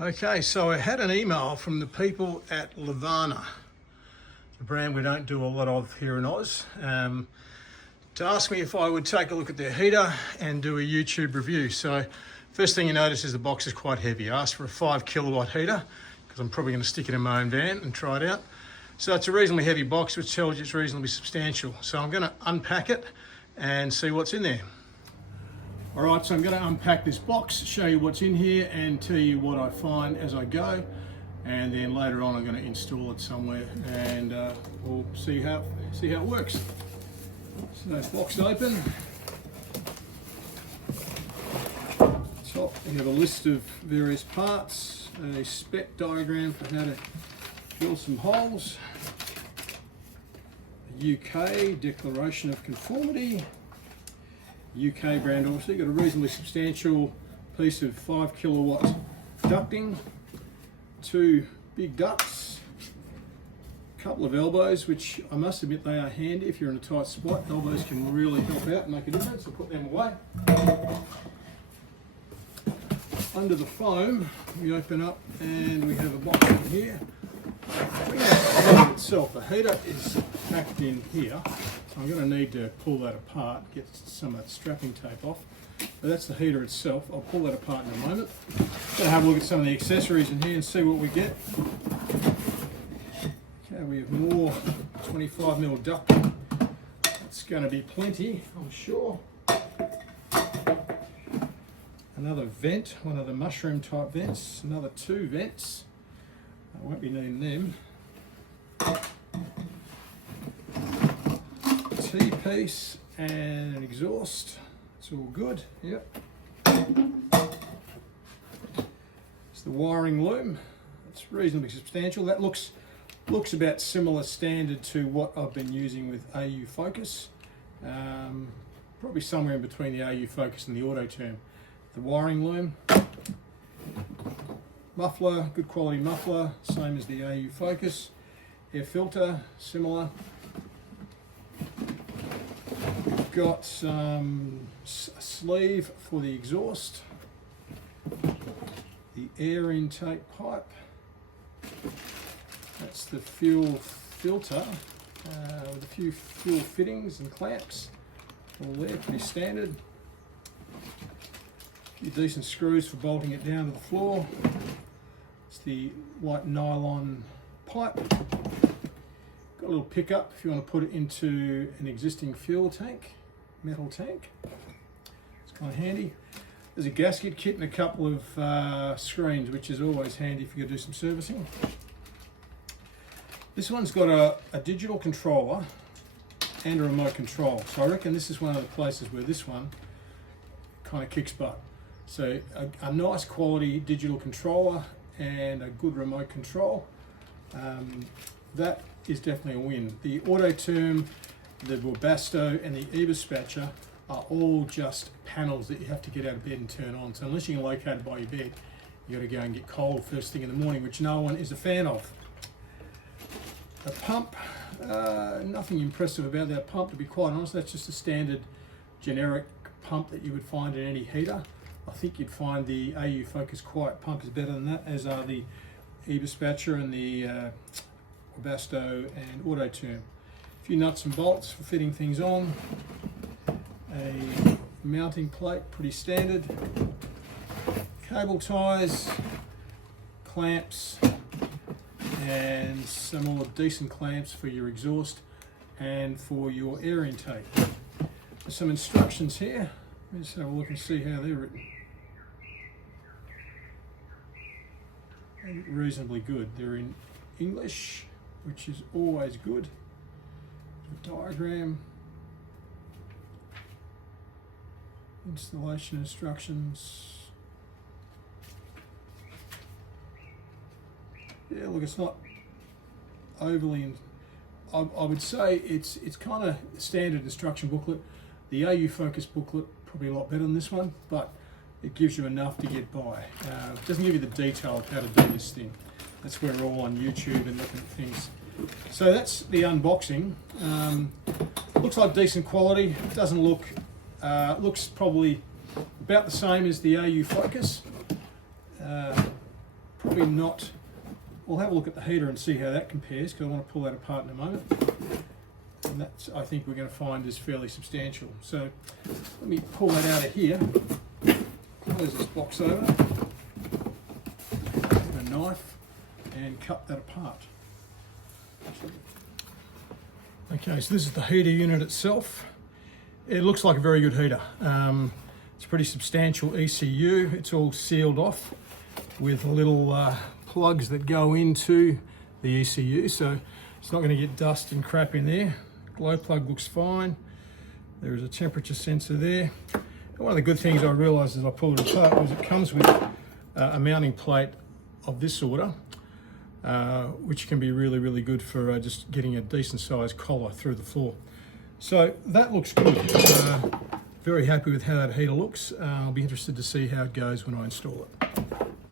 Okay, so I had an email from the people at Lavaner, a brand we don't do a lot of here in Oz, to ask me if I would take a look at their heater and do a YouTube review. So first thing you notice is the box is quite heavy. I asked for a 5 kilowatt heater because I'm probably going to stick it in my own van and try it out. So it's a reasonably heavy box, which tells you it's reasonably substantial. So I'm going to unpack it and see what's in there. All right, so I'm going to unpack this box, show you what's in here and tell you what I find as I go. And then later on I'm going to install it somewhere and we'll see how it works. So that's boxed open. Top, we have a list of various parts, a spec diagram for how to drill some holes, a UK declaration of conformity, UK brand obviously, got a reasonably substantial piece of 5 kilowatt ducting, 2 big ducts, a couple of elbows, which I must admit they are handy if you're in a tight spot. Elbows can really help out and make a difference. I'll put them away. Under the foam, we open up and we have a box in here. The heater itself, the heater is packed in here. So I'm going to need to pull that apart, get some of that strapping tape off. But that's the heater itself. I'll pull that apart in a moment. I'm going to have a look at some of the accessories in here and see what we get. Okay, we have more 25mm ducting. That's going to be plenty, I'm sure. Another vent, one of the mushroom type vents, another 2 vents. I won't be needing them. T-piece and an exhaust. It's all good. Yep. It's the wiring loom. It's reasonably substantial. That looks about similar standard to what I've been using with AU Focus. Probably somewhere in between the AU Focus and the Auto Term. The wiring loom. Muffler, good quality muffler, same as the AU Focus. Air filter, similar. We've got a sleeve for the exhaust. The air intake pipe. That's the fuel filter with a few fuel fittings and clamps. All there, pretty standard. A few decent screws for bolting it down to the floor. It's the white nylon pipe. Got a little pickup if you want to put it into an existing fuel tank, metal tank. It's kind of handy. There's a gasket kit and a couple of screens, which is always handy if you're going to do some servicing. This one's got a digital controller and a remote control. So I reckon this is one of the places where this one kind of kicks butt. So a nice quality digital controller and a good remote control. That is definitely a win. The Auto Term, the Webasto and the eBispatcher are all just panels that you have to get out of bed and turn on. So unless you can locate it by your bed, you got to go and get cold first thing in the morning, which no one is a fan of. A pump, nothing impressive about that pump, to be quite honest. That's just a standard generic pump that you would find in any heater. I think you'd find the AU Focus Quiet pump is better than that, as are the eBispatcher and the Webasto and Auto Term. A few nuts and bolts for fitting things on. A mounting plate, pretty standard. Cable ties, clamps, and some more decent clamps for your exhaust and for your air intake. There's some instructions here. Let's have a look and see how they're written. Reasonably good. They're in English, which is always good. A diagram, installation instructions. Yeah, look, it's not overly. I would say it's kind of standard instruction booklet. The AU Focus booklet probably a lot better than this one, but it gives you enough to get by. It doesn't give you the detail of how to do this thing. That's where we're all on YouTube and looking at things. So that's the unboxing. Looks like decent quality. It doesn't look, looks probably about the same as the AU Focus. probably not. We'll have a look at the heater and see how that compares, because I want to pull that apart in a moment. And that's, I think we're going to find, is fairly substantial. So let me pull that out of here, close this box over, with a knife, and cut that apart. Okay, so this is the heater unit itself. It looks like a very good heater. It's a pretty substantial ECU. It's all sealed off with little plugs that go into the ECU, so it's not going to get dust and crap in there. Glow plug looks fine. There is a temperature sensor there. And one of the good things I realised as I pulled it apart was it comes with a mounting plate of this order, which can be really, really good for just getting a decent sized collar through the floor. So that looks good. Very happy with how that heater looks. I'll be interested to see how it goes when I install it.